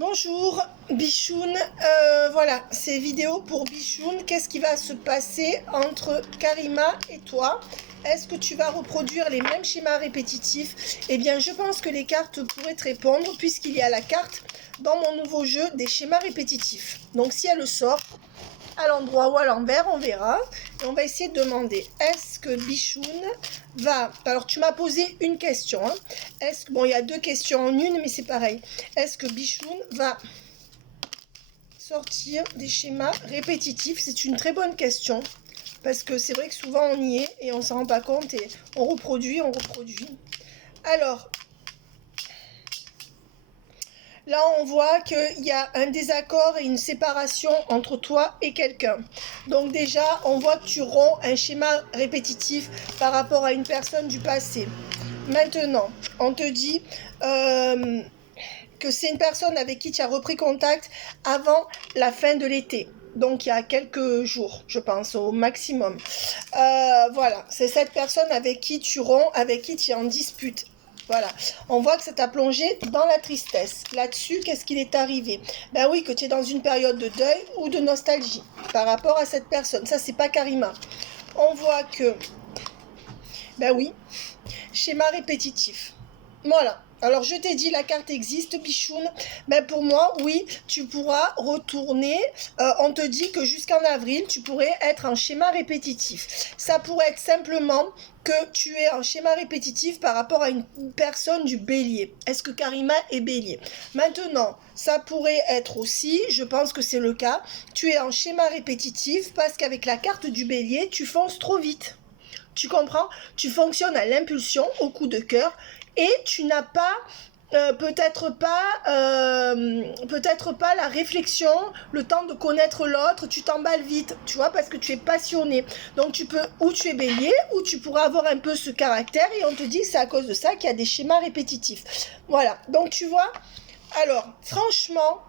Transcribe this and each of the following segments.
Bonjour Bichoun, voilà, c'est vidéo pour Bichoun. Qu'est-ce qui va se passer entre Karima et toi? Est-ce que tu vas reproduire les mêmes schémas répétitifs? Eh bien, je pense que les cartes pourraient te répondre puisqu'il y a la carte dans mon nouveau jeu des schémas répétitifs. Donc, si elle sort à l'endroit ou à l'envers, on verra. Et on va essayer de demander, est-ce que Bichoun va... Alors, tu m'as posé une question. Hein. Est-ce que... Bon, il y a deux questions en une, mais c'est pareil. Est-ce que Bichoun va sortir des schémas répétitifs? C'est une très bonne question. Parce que c'est vrai que souvent, on y est et on ne s'en rend pas compte. Et on reproduit. Alors... Là, on voit qu'il y a un désaccord et une séparation entre toi et quelqu'un. Donc déjà, on voit que tu romps un schéma répétitif par rapport à une personne du passé. Maintenant, on te dit que c'est une personne avec qui tu as repris contact avant la fin de l'été. Donc il y a quelques jours, je pense, au maximum. Voilà, c'est cette personne avec qui tu romps, avec qui tu es en dispute. Voilà, on voit que ça t'a plongé dans la tristesse. Là-dessus, qu'est-ce qu'il est arrivé? Ben oui, que tu es dans une période de deuil ou de nostalgie par rapport à cette personne. Ça, c'est pas Karima. On voit que, ben oui, schéma répétitif. Voilà. Alors, je t'ai dit, la carte existe, Bichoun. Mais pour moi, oui, tu pourras retourner. On te dit que jusqu'en avril, tu pourrais être en schéma répétitif. Ça pourrait être simplement que tu es en schéma répétitif par rapport à une personne du bélier. Est-ce que Karima est bélier? Maintenant, ça pourrait être aussi, je pense que c'est le cas, tu es en schéma répétitif parce qu'avec la carte du bélier, tu fonces trop vite. Tu comprends? Tu fonctionnes à l'impulsion, au coup de cœur, et tu n'as pas peut-être pas la réflexion, le temps de connaître l'autre, tu t'emballes vite, tu vois, parce que tu es passionné. Donc tu peux, ou tu es bélier, ou tu pourras avoir un peu ce caractère, et on te dit que c'est à cause de ça qu'il y a des schémas répétitifs. Voilà, donc tu vois, alors franchement,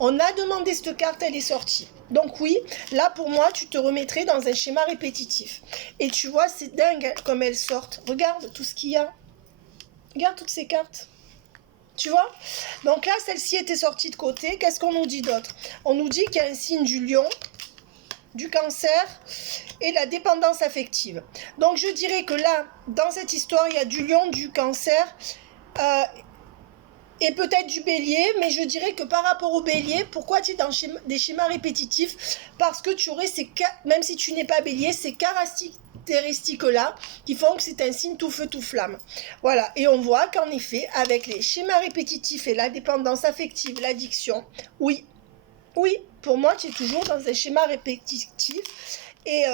on a demandé cette carte, elle est sortie. Donc oui, là pour moi, tu te remettrais dans un schéma répétitif. Et tu vois, c'est dingue comme elles sortent. Regarde tout ce qu'il y a. Regarde toutes ces cartes. Tu vois? Donc là, celle-ci était sortie de côté. Qu'est-ce qu'on nous dit d'autre? On nous dit qu'il y a un signe du lion, du cancer et la dépendance affective. Donc je dirais que là, dans cette histoire, il y a du lion, du cancer et peut-être du bélier, mais je dirais que par rapport au bélier, pourquoi tu es dans des schémas répétitifs? Parce que tu aurais même si tu n'es pas bélier, ces caractéristiques-là qui font que c'est un signe tout feu tout flamme. Voilà, et on voit qu'en effet, avec les schémas répétitifs et la dépendance affective, l'addiction, oui, pour moi, tu es toujours dans un schéma répétitif. Et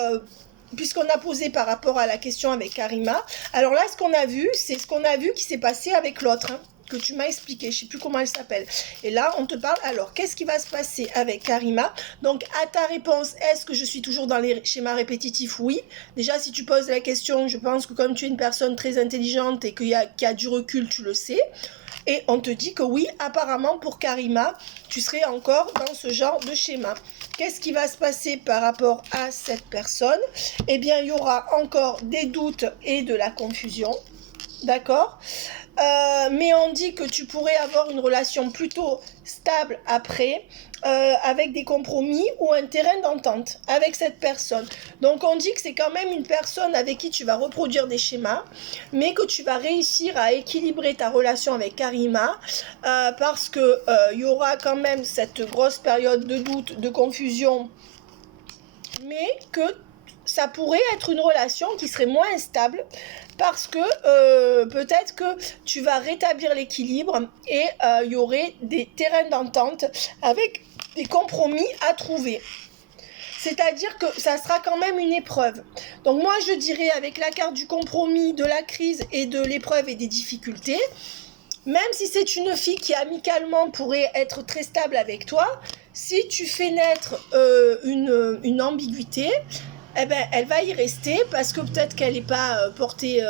puisqu'on a posé par rapport à la question avec Karima, alors là, ce qu'on a vu, c'est ce qu'on a vu qui s'est passé avec l'autre, hein, que tu m'as expliqué, je ne sais plus comment elle s'appelle. Et là, on te parle, alors, qu'est-ce qui va se passer avec Karima? Donc, à ta réponse, est-ce que je suis toujours dans les schémas répétitifs? Oui. Déjà, si tu poses la question, je pense que comme tu es une personne très intelligente et qui a du recul, tu le sais. Et on te dit que oui, apparemment, pour Karima, tu serais encore dans ce genre de schéma. Qu'est-ce qui va se passer par rapport à cette personne? Eh bien, il y aura encore des doutes et de la confusion. D'accord? Mais on dit que tu pourrais avoir une relation plutôt stable après, avec des compromis ou un terrain d'entente avec cette personne. Donc on dit que c'est quand même une personne avec qui tu vas reproduire des schémas, mais que tu vas réussir à équilibrer ta relation avec Karima, parce que il y aura quand même cette grosse période de doute, de confusion, mais que ça pourrait être une relation qui serait moins stable parce que peut-être que tu vas rétablir l'équilibre et il y aurait des terrains d'entente avec des compromis à trouver. C'est-à-dire que ça sera quand même une épreuve. Donc moi je dirais avec la carte du compromis, de la crise et de l'épreuve et des difficultés, même si c'est une fille qui amicalement pourrait être très stable avec toi, si tu fais naître une ambiguïté, eh ben, elle va y rester parce que peut-être qu'elle n'est pas portée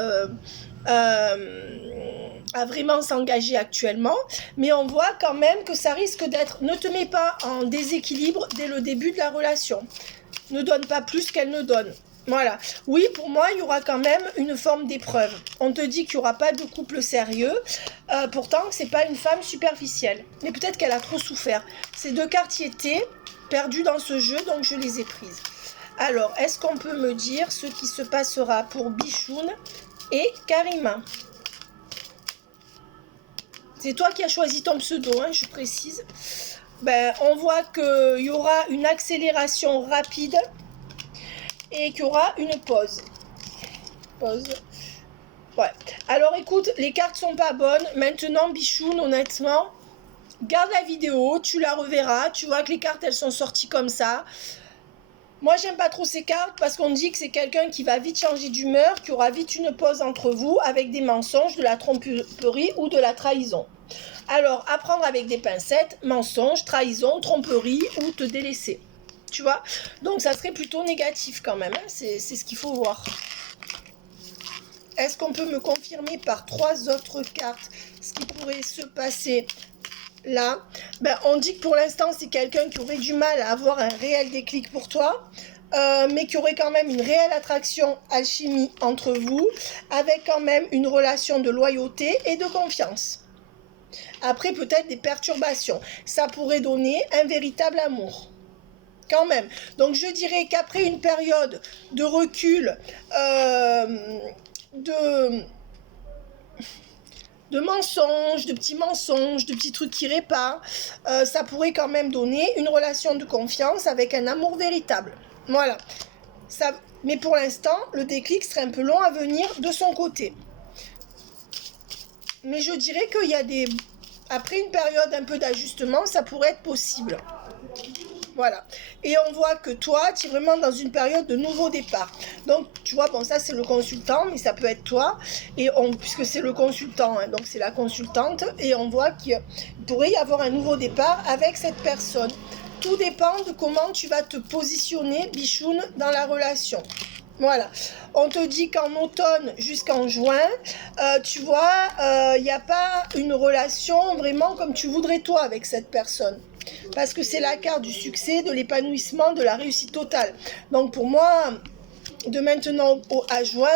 à vraiment s'engager actuellement, mais on voit quand même que ça risque d'être... Ne te mets pas en déséquilibre dès le début de la relation. Ne donne pas plus qu'elle ne donne. Voilà. Oui, pour moi, il y aura quand même une forme d'épreuve. On te dit qu'il n'y aura pas de couple sérieux. Pourtant, c'est pas une femme superficielle. Mais peut-être qu'elle a trop souffert. Ces deux cartes y étaient perdues dans ce jeu, donc je les ai prises. Alors, est-ce qu'on peut me dire ce qui se passera pour Bichoun et Karima? C'est toi qui as choisi ton pseudo, hein, je précise. Ben, on voit qu'il y aura une accélération rapide et qu'il y aura une pause. Pause. Ouais. Alors écoute, les cartes sont pas bonnes. Maintenant, Bichoun, honnêtement, garde la vidéo, tu la reverras. Tu vois que les cartes, elles sont sorties comme ça. Moi, j'aime pas trop ces cartes parce qu'on dit que c'est quelqu'un qui va vite changer d'humeur, qui aura vite une pause entre vous avec des mensonges, de la tromperie ou de la trahison. Alors, apprendre avec des pincettes, mensonges, trahison, tromperie ou te délaisser. Tu vois? Donc, ça serait plutôt négatif quand même. Hein, c'est ce qu'il faut voir. Est-ce qu'on peut me confirmer par 3 autres cartes ce qui pourrait se passer là? Ben, on dit que pour l'instant, c'est quelqu'un qui aurait du mal à avoir un réel déclic pour toi. Mais qui aurait quand même une réelle attraction, alchimie entre vous, avec quand même une relation de loyauté et de confiance. Après, peut-être des perturbations. Ça pourrait donner un véritable amour. Quand même. Donc, je dirais qu'après une période de recul, de, de mensonges, de petits trucs qui réparent, ça pourrait quand même donner une relation de confiance avec un amour véritable. Voilà. Ça, mais pour l'instant, le déclic serait un peu long à venir de son côté. Mais je dirais qu'il y a des... Après une période un peu d'ajustement, ça pourrait être possible. Voilà. Et on voit que toi, tu es vraiment dans une période de nouveau départ. Donc, tu vois, bon, ça, c'est le consultant, mais ça peut être toi. Et puisque c'est le consultant, hein, donc c'est la consultante. Et on voit qu'il pourrait y avoir un nouveau départ avec cette personne. Tout dépend de comment tu vas te positionner, Bichoun, dans la relation. Voilà. On te dit qu'en automne jusqu'en juin, tu vois, il n'y a pas une relation vraiment comme tu voudrais toi avec cette personne. Parce que c'est la carte du succès, de l'épanouissement, de la réussite totale. Donc pour moi, de maintenant à juin,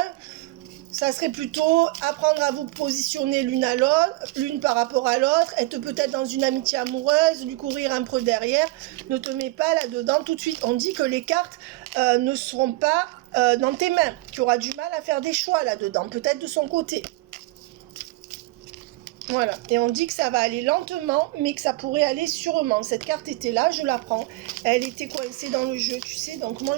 ça serait plutôt apprendre à vous positionner l'une à l'autre, l'une par rapport à l'autre, être peut-être dans une amitié amoureuse, lui courir un peu derrière. Ne te mets pas là-dedans tout de suite. On dit que les cartes ne seront pas dans tes mains, qu'il y aura du mal à faire des choix là-dedans, peut-être de son côté. Voilà, et on dit que ça va aller lentement, mais que ça pourrait aller sûrement. Cette carte était là, je la prends. Elle était coincée dans le jeu, tu sais. Donc moi,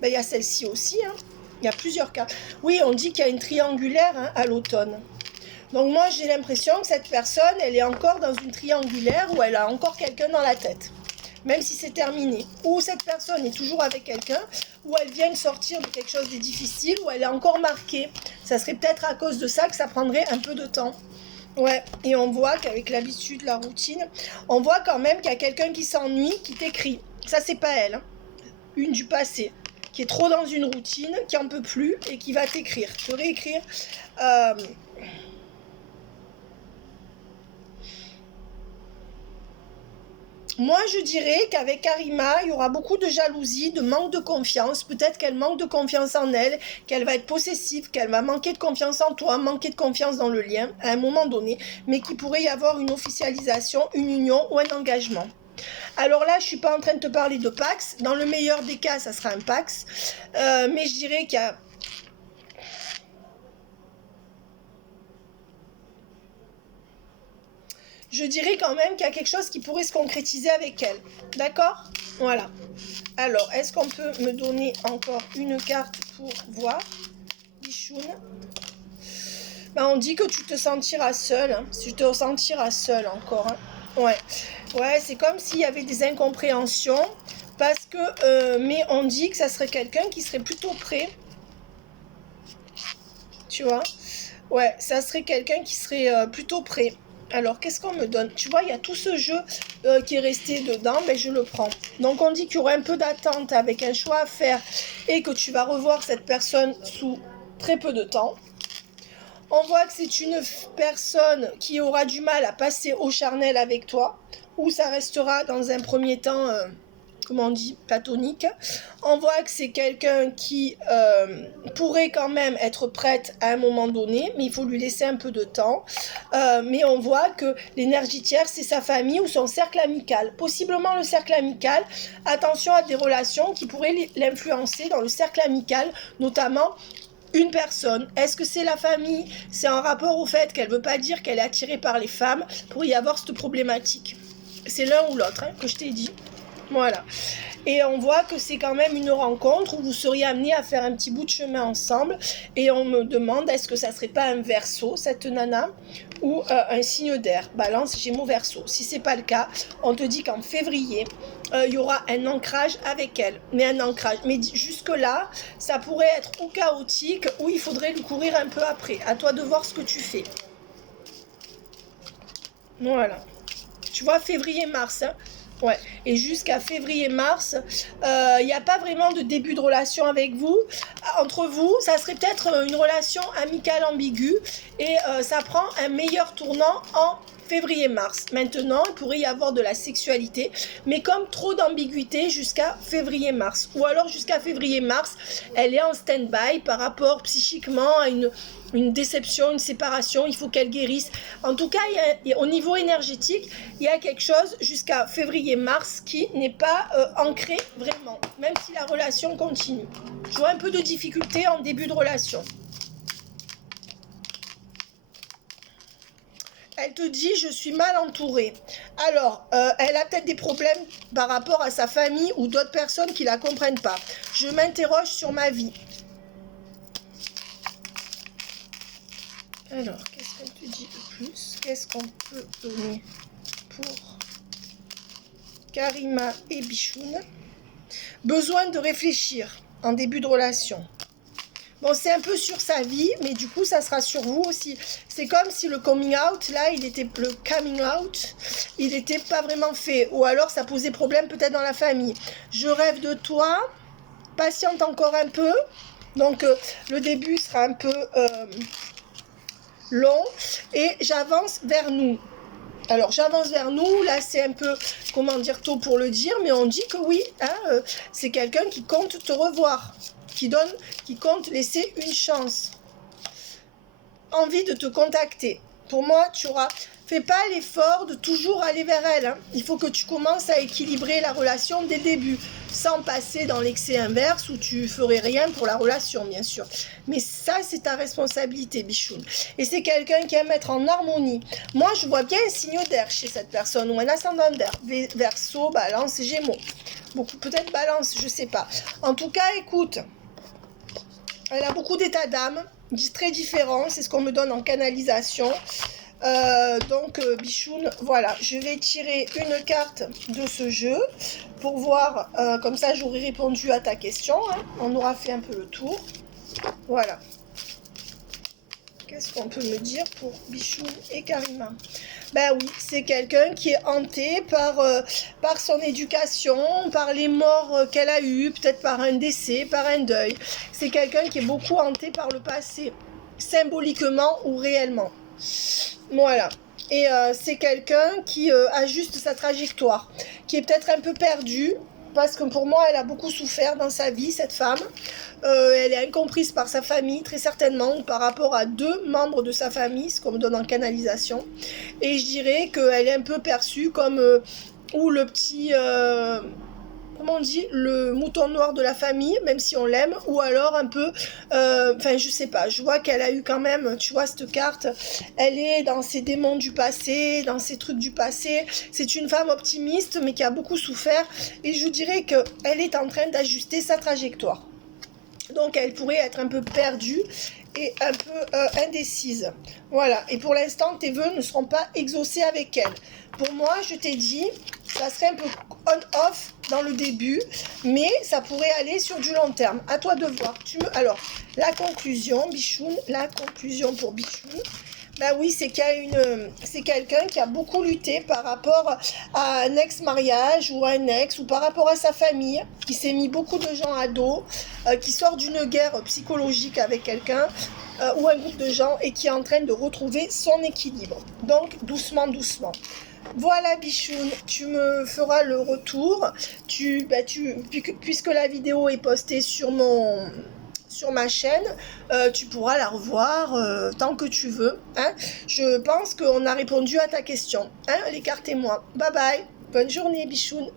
ben, y a celle-ci aussi, hein. Il y a plusieurs cartes. Oui, on dit qu'il y a une triangulaire, hein, à l'automne. Donc moi, j'ai l'impression que cette personne, elle est encore dans une triangulaire où elle a encore quelqu'un dans la tête. Même si c'est terminé. Ou cette personne est toujours avec quelqu'un, ou elle vient de sortir de quelque chose de difficile, ou elle est encore marquée. Ça serait peut-être à cause de ça que ça prendrait un peu de temps. Ouais, et on voit qu'avec l'habitude, la routine, on voit quand même qu'il y a quelqu'un qui s'ennuie, qui t'écrit. Ça, c'est pas elle, hein. Une du passé, qui est trop dans une routine, qui en peut plus et qui va t'écrire, te réécrire. Moi, je dirais qu'avec Karima, il y aura beaucoup de jalousie, de manque de confiance. Peut-être qu'elle manque de confiance en elle, qu'elle va être possessive, qu'elle va manquer de confiance en toi, manquer de confiance dans le lien à un moment donné, mais qu'il pourrait y avoir une officialisation, une union ou un engagement. Alors là, je ne suis pas en train de te parler de Pax. Dans le meilleur des cas, ça sera un Pax. Mais je dirais qu'il y a... Je dirais quand même qu'il y a quelque chose qui pourrait se concrétiser avec elle. D'accord? Voilà. Alors, est-ce qu'on peut me donner encore une carte pour voir? Bichoun. Ben, on dit que tu te sentiras seule. Hein. Tu te sentiras seule encore. Hein. Ouais. Ouais, c'est comme s'il y avait des incompréhensions. Parce que... mais on dit que ça serait quelqu'un qui serait plutôt prêt. Tu vois? Ouais, ça serait quelqu'un qui serait plutôt prêt. Alors, qu'est-ce qu'on me donne? Tu vois, il y a tout ce jeu qui est resté dedans, mais je le prends. Donc, on dit qu'il y aura un peu d'attente avec un choix à faire et que tu vas revoir cette personne sous très peu de temps. On voit que c'est une personne qui aura du mal à passer au charnel avec toi, ou ça restera dans un premier temps comment on dit, platonique. On voit que c'est quelqu'un qui pourrait quand même être prête à un moment donné, mais il faut lui laisser un peu de temps. Mais on voit que l'énergie tierce, c'est sa famille ou son cercle amical. Possiblement le cercle amical. Attention à des relations qui pourraient l'influencer dans le cercle amical, notamment une personne. Est-ce que c'est la famille? C'est en rapport au fait qu'elle ne veut pas dire qu'elle est attirée par les femmes pour y avoir cette problématique. C'est l'un ou l'autre que je t'ai dit. Voilà. Et on voit que c'est quand même une rencontre où vous seriez amenés à faire un petit bout de chemin ensemble. Et on me demande, est-ce que ça serait pas un Verseau, cette nana, ou un signe d'air, Balance, Gémeaux, Verseau. Si c'est pas le cas, on te dit qu'en février, il y aura un ancrage avec elle. Mais un ancrage. Mais jusque-là, ça pourrait être ou chaotique, ou il faudrait lui courir un peu après. À toi de voir ce que tu fais. Voilà. Tu vois, février-mars, hein. Ouais, et jusqu'à février-mars, il n'y a pas vraiment de début de relation avec vous. Entre vous, ça serait peut-être une relation amicale ambiguë et ça prend un meilleur tournant en février-mars. Maintenant, il pourrait y avoir de la sexualité, mais comme trop d'ambiguïté jusqu'à février-mars. Ou alors jusqu'à février-mars, elle est en stand-by par rapport psychiquement à une déception, une séparation, il faut qu'elle guérisse. En tout cas, au niveau énergétique, il y a quelque chose jusqu'à février-mars qui n'est pas ancré vraiment, même si la relation continue. Je vois un peu de difficulté en début de relation. Elle te dit, je suis mal entourée. Alors, elle a peut-être des problèmes par rapport à sa famille ou d'autres personnes qui ne la comprennent pas. Je m'interroge sur ma vie. Alors, qu'est-ce qu'elle te dit de plus? Qu'est-ce qu'on peut donner pour Karima et Bichoun? Besoin de réfléchir en début de relation. Bon, c'est un peu sur sa vie, mais du coup, ça sera sur vous aussi. C'est comme si le coming out, là, il n'était pas vraiment fait. Ou alors, ça posait problème peut-être dans la famille. Je rêve de toi, patiente encore un peu. Donc, le début sera un peu long. Et j'avance vers nous. Alors, j'avance vers nous. Là, c'est un peu, comment dire, tôt pour le dire, mais on dit que oui, hein, c'est quelqu'un qui compte te revoir. Qui compte laisser une chance. Envie de te contacter. Pour moi, tu auras... Fais pas l'effort de toujours aller vers elle. Hein. Il faut que tu commences à équilibrer la relation dès le début. Sans passer dans l'excès inverse où tu ferais rien pour la relation, bien sûr. Mais ça, c'est ta responsabilité, Bichoun. Et c'est quelqu'un qui aime être en harmonie. Moi, je vois bien un signe d'air chez cette personne ou un ascendant d'air. Verseau, Balance et Gémeaux. Beaucoup, peut-être Balance, je sais pas. En tout cas, écoute... Elle a beaucoup d'états d'âme, très différents, c'est ce qu'on me donne en canalisation. Donc, Bichoun, voilà, je vais tirer une carte de ce jeu pour voir, comme ça j'aurai répondu à ta question. Hein. On aura fait un peu le tour. Voilà. Qu'est-ce qu'on peut me dire pour Bichoun et Karima? Ben oui, c'est quelqu'un qui est hanté par son éducation, par les morts qu'elle a eues, peut-être par un décès, par un deuil. C'est quelqu'un qui est beaucoup hanté par le passé, symboliquement ou réellement. Voilà. Et c'est quelqu'un qui ajuste sa trajectoire, qui est peut-être un peu perdu, parce que pour moi, elle a beaucoup souffert dans sa vie, cette femme. Elle est incomprise par sa famille, très certainement, ou par rapport à deux membres de sa famille, ce qu'on me donne en canalisation. Et je dirais qu'elle est un peu perçue comme ou le petit... comment on dit, le mouton noir de la famille, même si on l'aime, ou alors un peu, enfin je sais pas, je vois qu'elle a eu quand même, tu vois cette carte, elle est dans ses démons du passé, dans ses trucs du passé, c'est une femme optimiste mais qui a beaucoup souffert, et je dirais qu'elle est en train d'ajuster sa trajectoire. Donc elle pourrait être un peu perdue et un peu indécise. Voilà, et pour l'instant tes vœux ne seront pas exaucés avec elle. Pour moi, je t'ai dit, ça serait un peu on-off dans le début, mais ça pourrait aller sur du long terme. À toi de voir. Alors, la conclusion, Bichoun, la conclusion pour Bichoun, ben oui, c'est quelqu'un qui a beaucoup lutté par rapport à un ex-mariage ou un ex, ou par rapport à sa famille, qui s'est mis beaucoup de gens à dos, qui sort d'une guerre psychologique avec quelqu'un, ou un groupe de gens, et qui est en train de retrouver son équilibre. Donc, doucement, doucement. Voilà Bichoun, tu me feras le retour. Puisque la vidéo est postée sur ma chaîne, tu pourras la revoir tant que tu veux. Hein. Je pense qu'on a répondu à ta question. Hein, les cartes et moi. Bye bye. Bonne journée Bichoun.